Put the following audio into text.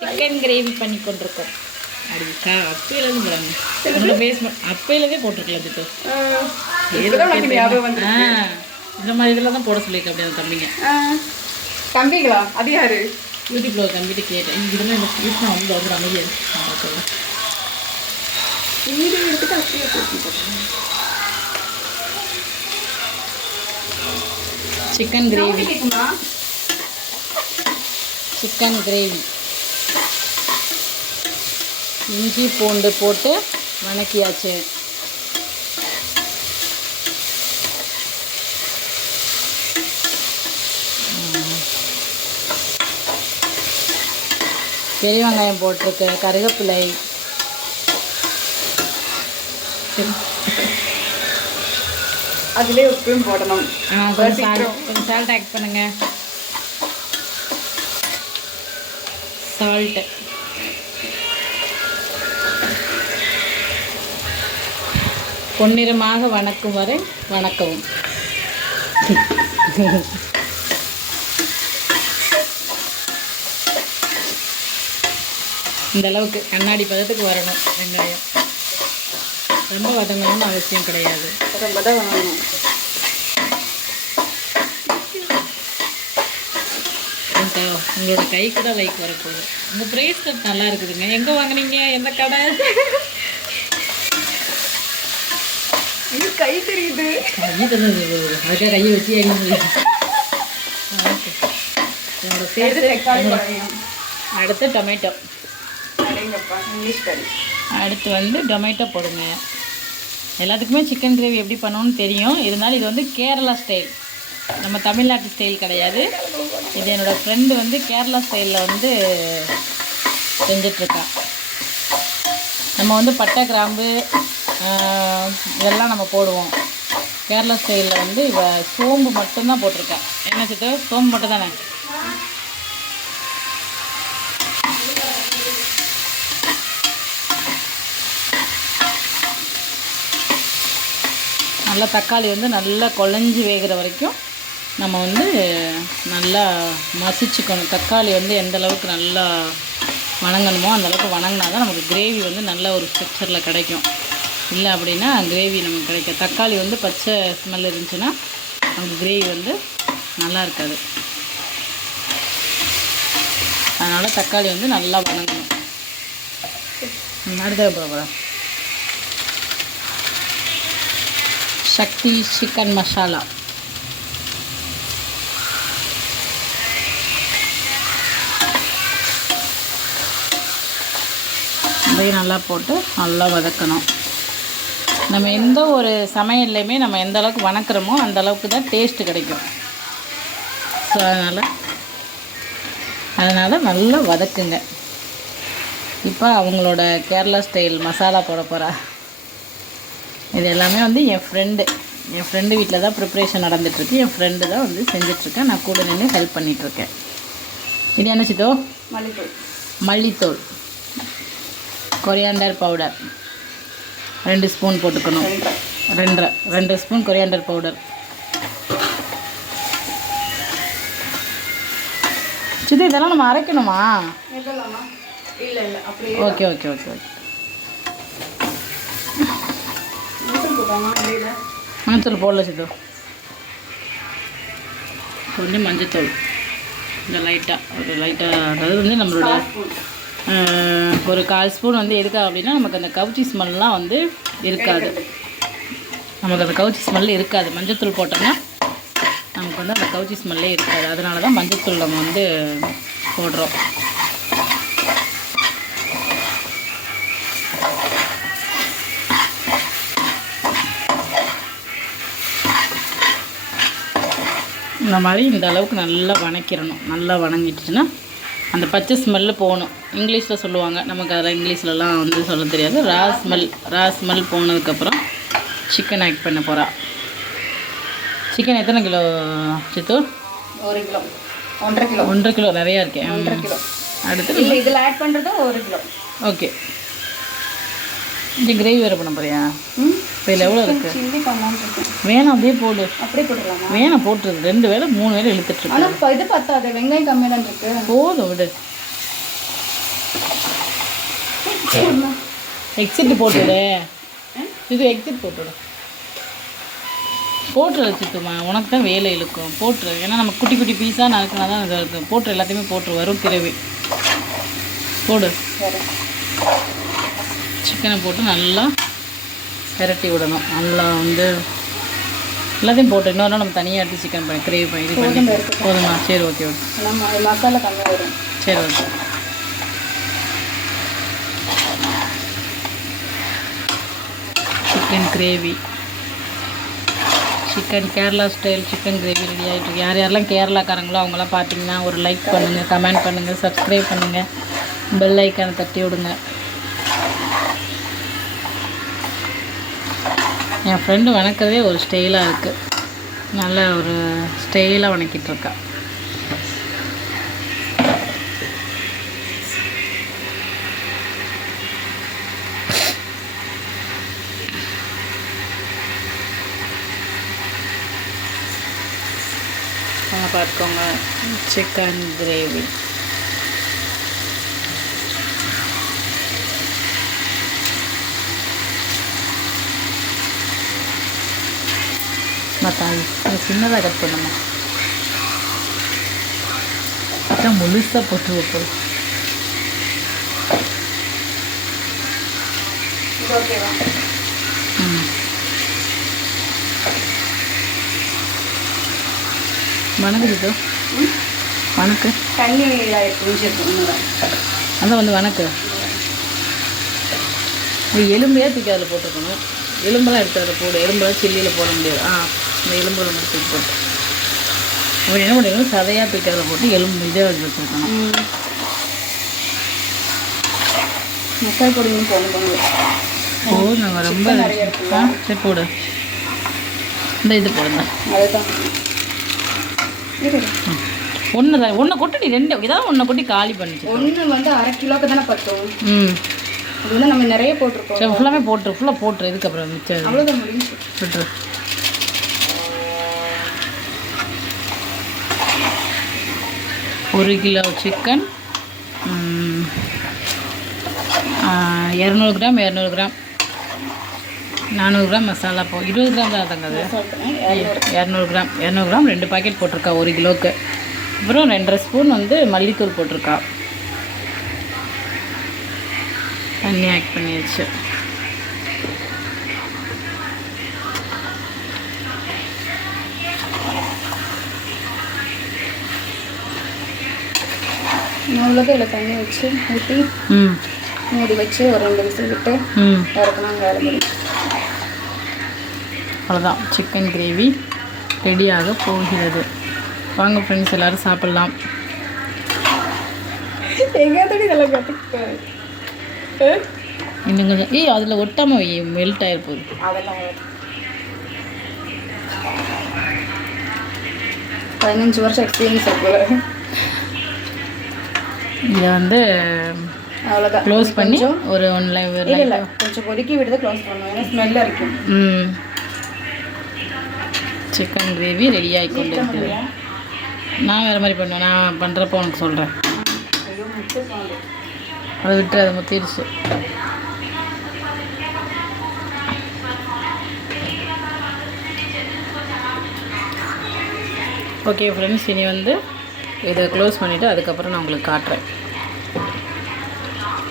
Chicken gravy பண்ணி கொண்டிருக்கோம். அப்படிக்கா அப்பையிலேருந்து போகிறாங்க. உன்னோட ஃபேஸ் அப்பையிலேருந்தே போட்டிருக்கலாம் ஜித்து. இந்த மாதிரி இதில் தான் போட சொல்லியிருக்கேன். அப்படி அந்த தம்பிங்க தம்பிங்களா? அது யாரு? யூடியூப்ல ஒரு தம்பிட்டு கேட்டேன். இதெல்லாம் இந்த ஃபீஸ் நான் வந்து ரொம்ப அமைதியாக சொல்லுவேன். வீடியோ எடுத்துட்டு அப்படியே போட்டு சிக்கன் கிரேவி. சிக்கன் கிரேவி இஞ்சி பூண்டு போட்டு வணக்கியாச்சு. பெரிய வெங்காயம் போட்டிருக்கு, கருவேப்பிலை, அதுலேயே உப்பும் போடணும். கொஞ்சம் சால்ட் ஆட் பண்ணுங்க. சால்ட்டு பொன்னிறமாக வணக்கும் வரை வணக்கவும். இந்த அளவுக்கு கண்ணாடி பதத்துக்கு வரணும் வெங்காயம். ரொம்ப வதங்கணும்னு அவசியம் கிடையாது. ரொம்ப தான் வதங்கணும். உங்களோட கைக்கு தான் லைக் வரப்போகுது. உங்கள் ப்ரைஸ்கட் நல்லா இருக்குதுங்க. எங்கே வாங்கினீங்க? எந்த கடை? இது கை தெரியுது. கை தெரியுது. அதுக்காக கையை வச்சு அடுத்து டொமேட்டோ. அடுத்து வந்து டொமேட்டோ போடுங்க. எல்லாத்துக்குமே சிக்கன் கிரேவி எப்படி பண்ணணும்னு தெரியும். இருந்தாலும் இது வந்து கேரளா ஸ்டைல், நம்ம தமிழ்நாட்டு ஸ்டைல் கிடையாது. இது என்னோடய ஃப்ரெண்டு வந்து கேரளா ஸ்டைலில் வந்து செஞ்சிட்ருக்கா. நம்ம வந்து பட்டை கிராம்பு இதெல்லாம் நம்ம போடுவோம். கேரளா ஸ்டைலில் வந்து இவ சோம்பு மட்டும்தான் போட்டிருக்கேன். என்ன சித்து? சோம்பு மட்டும் தானே? நல்லா தக்காளி வந்து நல்லா குழஞ்சி வேகிற வரைக்கும் நம்ம வந்து நல்லா மசிச்சுக்கணும். தக்காளி வந்து எந்த அளவுக்கு நல்லா வணங்கணுமோ அந்தளவுக்கு வணங்கினா தான் நமக்கு கிரேவி வந்து நல்ல ஒரு ஸ்ட்ரக்சரில் கிடைக்கும். இல்லை அப்படின்னா கிரேவி நமக்கு கிடைக்கும். தக்காளி வந்து பச்சை ஸ்மெல் இருந்துச்சுன்னா நமக்கு கிரேவி வந்து நல்லா இருக்காது. அதனால் தக்காளி வந்து நல்லா வணங்கணும். அடுத்த போகிறோம் சக்தி சிக்கன் மசாலா. இதையும் நல்லா போட்டு நல்லா வதக்கணும். நம்ம எந்த ஒரு சமையல்லையுமே நம்ம எந்த அளவுக்கு வணக்கிறோமோ அந்த அளவுக்கு தான் டேஸ்ட்டு கிடைக்கும். ஸோ அதனால் நல்லா வதக்குங்க. இப்போ அவங்களோட கேரளா ஸ்டைல் மசாலா போட போகிறா. இது எல்லாமே வந்து என் ஃப்ரெண்டு வீட்டில் தான் ப்ரிப்ரேஷன் நடந்துகிட்ருக்கு. என் ஃப்ரெண்டு தான் வந்து செஞ்சிட்ருக்கேன். நான் கூட நின்று ஹெல்ப் பண்ணிகிட்ருக்கேன். இது என்ன சித்தோ? மல்லித்தூள், கொரியாண்டர் பவுடர் 2 ஸ்பூன் போட்டுக்கணும். 2 ஸ்பூன் கொரியாண்டர் பவுடர். சித்து இதெல்லாம் நம்ம அரைக்கணுமா? Okay okay okay okay. மஞ்சத்தூள் போடல சித்து. கொஞ்சம் மஞ்சத்தூள் இந்த லைட்டாக அதாவது வந்து நம்மளோட ஒரு 1/4 ஸ்பூன் வந்து எதுக்காக அப்படின்னா நமக்கு அந்த கவுச்சி ஸ்மெல்லாம் வந்து இருக்காது. நமக்கு அந்த கவுச்சி ஸ்மெல் இருக்காது. மஞ்சத்தூள் போட்டோம்னா நமக்கு வந்து அந்த கவுச்சி ஸ்மெல்லே இருக்காது. அதனால தான் மஞ்சத்தூள் நம்ம வந்து போடுறோம். இந்த மாதிரி இந்த அளவுக்கு நல்லா வணக்கிடணும். நல்லா வணங்கிட்டுச்சுன்னா அந்த பச்சை ஸ்மெல்லு போகணும். இங்கிலீஷில் சொல்லுவாங்க, நமக்கு அதெல்லாம் இங்கிலீஷ்லலாம் வந்து சொல்ல தெரியாது. ரா ஸ்மெல் போனதுக்கப்புறம் சிக்கன் ஆட் பண்ண போகிறா. சிக்கன் எத்தனை கிலோ சித்து? 1 கிலோ. 1.5 கிலோ. 1.5 கிலோ நிறையா இருக்கேன். 1.5 கிலோ. அடுத்து இதில் ஆட் பண்ணுறது 1 கிலோ. ஓகே. இந்த கிரேவி வேறு பண்ண போறியா? இப்போ இதில் எவ்வளோ இருக்குது? சில்லி பண்ணலான்னு இருக்கேன். வேணாம் அப்படியே போடு. அப்படியே போட்டுடலாமா? வேணாம் போட்டுருது. 2 வேளை 3 வேளை இழுத்துட்டு. ஆனால் இது பத்தாது. வெங்காயம் கம்மியாக தான் இருக்குது. போதும் விடு. எக்ஸிட் போட்டுவிடு. இது எக்ஸிட் போட்டுவிடு. போட்டுரு சித்துமா, உனக்கு தான் வேலை இழுக்கும். போட்டுரு. ஏன்னா நம்ம குட்டி குட்டி பீஸாக நறுக்கினா தான் இதாக இருக்குது. போட்டுரு, எல்லாத்தையுமே போட்டுரு. வரும் கிரேவி போடு. சிக்கனை போட்டு நல்லா பெரட்டி விடணும். நல்லா வந்து எல்லாத்தையும் போட்டு இன்னொரு நாள் நம்ம தனியாக எடுத்து சிக்கன் பண்ணி கிரேவி பண்ணி இது பண்ணி போதுமா? சரி, ஓகே ஓகே. மசாலா கம்மியாக வரும். சரி, okay. Chicken gravy, chicken Kerala style chicken gravy ready ஆகிட்டு. யார் யாரெல்லாம் கேரளாக்காரங்களோ அவங்களாம் பார்த்தீங்கன்னா ஒரு லைக் பண்ணுங்கள், கமெண்ட் பண்ணுங்கள், சப்ஸ்கிரைப் பண்ணுங்கள், பெல் ஐக்கானை தட்டி விடுங்க. என் ஃப்ரெண்டு வணக்கவே ஒரு ஸ்டைலாக இருக்குது. நல்ல ஒரு ஸ்டைலாக வணக்கிட்டுருக்கா. பார்த்துக்கோங்க, சிக்கன் கிரேவி. மத்தாய் சின்னதாக கட் பண்ணுமா? அதான் முழுசாக போட்டு வைப்போம். ஓகேவா? வணக்குது வணக்கு தண்ணி அதான் வந்து வணக்கு. எலும்பையாக தூக்கி அதில் போட்டுருக்கணும். எலும்பெல்லாம் எடுத்து அதில் போடு. எலும்பெல்லாம் சில்லியில் போட முடியாது. இந்த எலும்புல மட்டும் தூக்கி போட்டு அப்படி என்ன பண்ணிக்கணும், சதையாக தூக்கி அதில் போட்டு எலும்பு இதே வச்சுருக்கணும். மசாலா பொடியும் போடணும். நாங்கள் ரொம்ப சரி போடு. இந்த இது போடுங்க. அதுதான் ஒன்று தான். ஒன்றை கொட்டி நீ ரெண்டு இதான் ஒன்றை கொட்டி காலி பண்ணிச்சு. ஒன்று வந்து 1/2 கிலோக்கு தானே பத்தும். அது வந்து நம்ம நிறைய போட்டிருக்கோம். சரி, ஃபுல்லாமே போட்டுரு. ஃபுல்லாக போட்டுரு. இதுக்கப்புறம் மிச்சம் அவ்வளோதான் முடிஞ்சு. விட்டுரு. 1 kilo chicken, 200 gram 200 gram 400 gram masala 20 gram தான் தங்காது. 200 கிராம் 200 கிராம் 2 பாக்கெட் போட்டிருக்கா 1 கிலோவுக்கு. அப்புறம் 2.5 ஸ்பூன் வந்து மல்லித்தூள் போட்டிருக்கா. தண்ணி ஆட் பண்ணிடுச்சு. அவ்வளோதான். இதில் தண்ணி வச்சு ஊற்றி மூடி வச்சு ஒரு 2 விசில் விட்டு இறக்கணும். வேலை முடியும். அவ்வளோதான், சிக்கன் கிரேவி ரெடியாக போகிறது. வாங்க ஃப்ரெண்ட்ஸ், எல்லோரும் சாப்பிட்லாம். எங்கேயாவது நல்லா கற்றுக்க இன்னும் கொஞ்சம் அதில் ஒட்டாமல் மெல்ட் ஆகிருப்போகுது. அதெல்லாம் 15 வருஷம் எக்ஸ்பீரியன்ஸ் இருக்கு. இதை வந்து அவ்வளோதான் க்ளோஸ் பண்ணி ஒரு 1 இல்லை கொஞ்சம் கொதிக்கி விடுறது க்ளோஸ் பண்ணுவோம். ஏன்னா ஸ்மெல்லாக இருக்கும். சிக்கன் கிரேவி ரெடி ஆகி கொண்டு இருக்குது. நான் வேறு மாதிரி பண்ணுவேன். நான் பண்ணுறப்போ உனக்கு சொல்கிறேன். அதை விட்டு அதை முத்திடுச்சு. ஓகே ஃப்ரெண்ட்ஸ், இனி வந்து இதை க்ளோஸ் பண்ணிவிட்டு அதுக்கப்புறம் நான் உங்களுக்கு காட்டுறேன்.